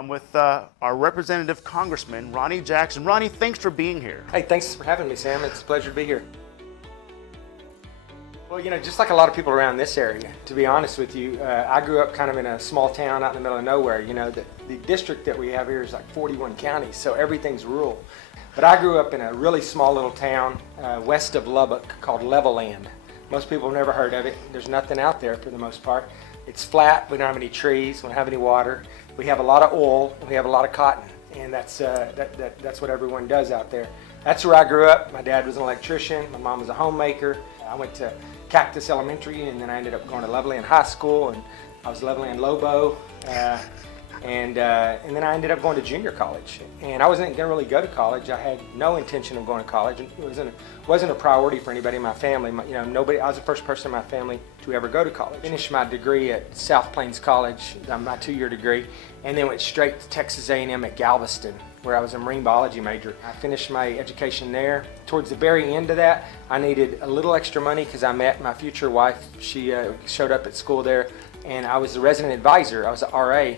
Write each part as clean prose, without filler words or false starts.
I'm with our representative Congressman Ronny Jackson. Ronny, thanks for being here. Hey, thanks for having me, Sam. It's a pleasure to be here. Well, just like a lot of people around this area, to be honest with you, I grew up kind of in a small town out in the middle of nowhere. The district that we have here is like 41 counties, so everything's rural. But I grew up in a really small little town west of Lubbock called Levelland. Most people have never heard of it. There's nothing out there for the most part. It's flat, we don't have any trees, we don't have any water. We have a lot of oil, and we have a lot of cotton, and that's what everyone does out there. That's where I grew up. My dad was an electrician, my mom was a homemaker. I went to Cactus Elementary, and then I ended up going to Levelland High School, and I was Levelland Lobo, and then I ended up going to junior college. And I wasn't going to really go to college. I had no intention of going to college. It wasn't a priority for anybody in my family. Nobody. I was the first person in my family to ever go to college. Finished my degree at South Plains College, my 2-year degree, and then went straight to Texas A&M at Galveston, where I was a marine biology major. I finished my education there. Towards the very end of that, I needed a little extra money because I met my future wife. She showed up at school there, and I was the resident advisor. I was an RA,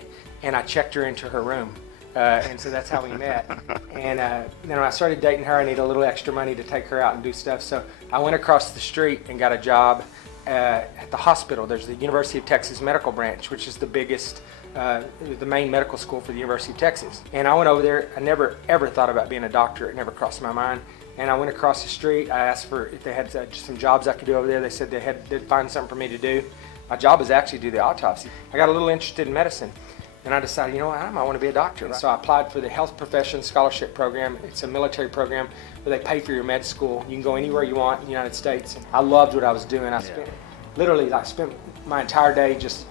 and I checked her into her room. And so that's how we met. And then when I started dating her, I needed a little extra money to take her out and do stuff. So I went across the street and got a job at the hospital. There's the University of Texas Medical Branch, which is the biggest, the main medical school for the University of Texas. And I went over there. I never ever thought about being a doctor. It never crossed my mind. And I went across the street. I asked for if they had some jobs I could do over there. They said they'd find something for me to do. My job was actually to do the autopsy. I got a little interested in medicine. And I decided, I might want to be a doctor. Right. So I applied for the Health Professions Scholarship Program. It's a military program where they pay for your med school. You can go anywhere you want in the United States. And I loved what I was doing. I spent my entire day just,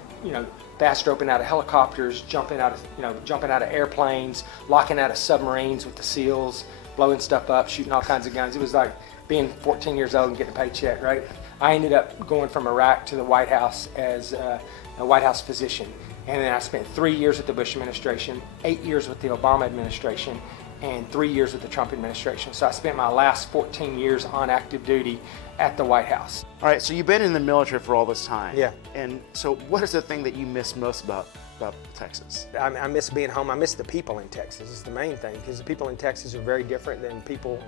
fast roping out of helicopters, jumping out of airplanes, locking out of submarines with the SEALs, blowing stuff up, shooting all kinds of guns. It was like being 14 years old and getting a paycheck, right? I ended up going from Iraq to the White House as a White House physician. And then I spent 3 years with the Bush administration, 8 years with the Obama administration, and 3 years with the Trump administration. So I spent my last 14 years on active duty at the White House. All right, so you've been in the military for all this time. Yeah. And so what is the thing that you miss most about Texas? I miss being home. I miss the people in Texas. It's the main thing, because the people in Texas are very different than people,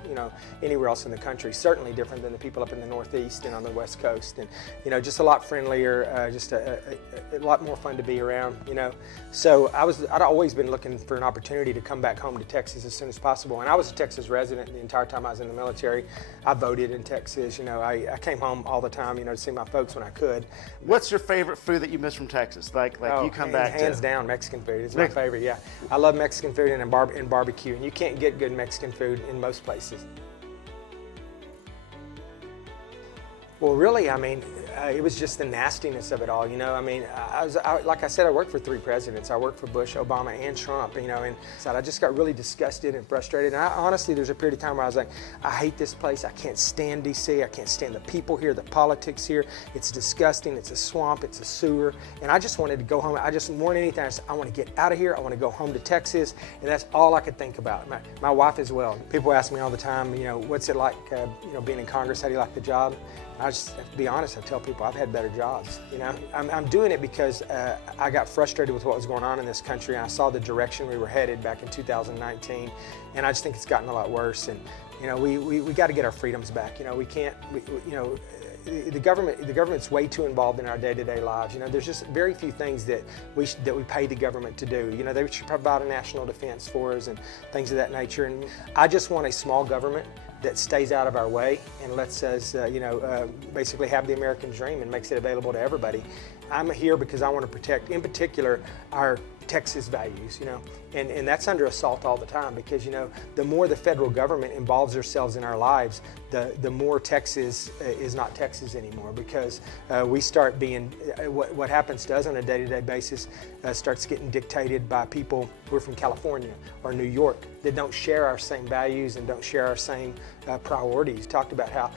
anywhere else in the country. Certainly different than the people up in the Northeast and on the West Coast. And just a lot friendlier, just a lot more fun to be around. So I'd always been looking for an opportunity to come back home to Texas as soon as possible. And I was a Texas resident the entire time I was in the military. I voted in Texas. I came home all the time, to see my folks when I could. What's your favorite food that you miss from Texas? Like you come back hands down, Mexican food is my favorite. Yeah, I love Mexican food and barbecue, and you can't get good Mexican food in most places. Well, really, it was just the nastiness of it all. Like I said, I worked for 3 presidents. I worked for Bush, Obama, and Trump. And so I just got really disgusted and frustrated. And honestly, there's a period of time where I was like, I hate this place. I can't stand D.C. I can't stand the people here, the politics here. It's disgusting. It's a swamp. It's a sewer. And I just wanted to go home. I just more than anything, I want to get out of here. I want to go home to Texas. And that's all I could think about. My wife as well. People ask me all the time, what's it like, being in Congress? How do you like the job? I just have to be honest. I tell people I've had better jobs. I'm doing it because I got frustrated with what was going on in this country, and I saw the direction we were headed back in 2019, and I just think it's gotten a lot worse. And we got to get our freedoms back. We can't. The government's way too involved in our day-to-day lives. There's just very few things that we pay the government to do. They should provide a national defense for us and things of that nature. And I just want a small government that stays out of our way and lets us, basically have the American dream and makes it available to everybody. I'm here because I want to protect, in particular, our Texas values, and that's under assault all the time because, the more the federal government involves themselves in our lives, the more Texas is not Texas anymore, because we start being, what happens to us on a day-to-day basis starts getting dictated by people who are from California or New York that don't share our same values and don't share our same priorities. Talked about how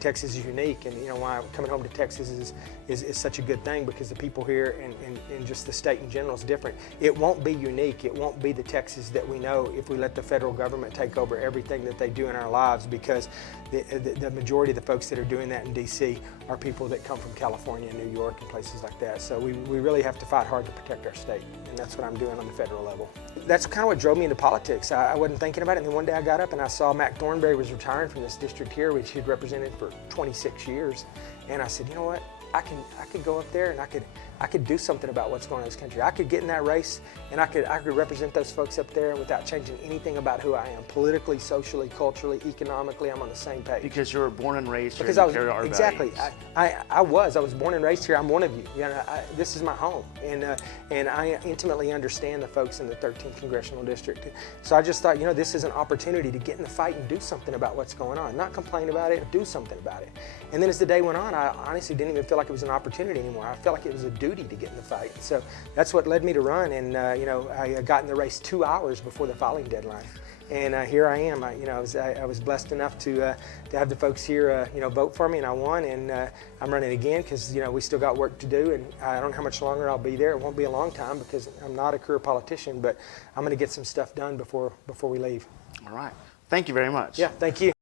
Texas is unique, and why coming home to Texas is such a good thing, because the people here and just the state in general is different. It won't be unique. It won't be the Texas that we know if we let the federal government take over everything that they do in our lives, because the majority of the folks that are doing that in D.C. are people that come from California and New York and places like that. So we really have to fight hard to protect our state, and that's what I'm doing on the federal level. That's kind of what drove me into politics. I wasn't thinking about it, and then one day I got up and I saw Mac Thornberry was retiring from this district here, which he'd represented for 26 years, and I said, you know what? I could go up there and I could do something about what's going on in this country. I could get in that race and I could represent those folks up there without changing anything about who I am. Politically, socially, culturally, economically, I'm on the same page. Because you were born and raised here. Because I was, exactly. I was born and raised here. I'm one of you. You know, this is my home, and I intimately understand the folks in the 13th Congressional District. So I just thought, you know, this is an opportunity to get in the fight and do something about what's going on. Not complain about it, do something about it. And then as the day went on, I honestly didn't even feel like it was an opportunity anymore. I felt like it was a duty to get in the fight. So that's what led me to run, and you know, I got in the race 2 hours before the filing deadline. And here I am. I was blessed enough to have the folks here, you know, vote for me, and I won. And I'm running again because, you know, we still got work to do, and I don't know how much longer I'll be there. It won't be a long time because I'm not a career politician, but I'm going to get some stuff done before we leave. All right. Thank you very much. Yeah, thank you.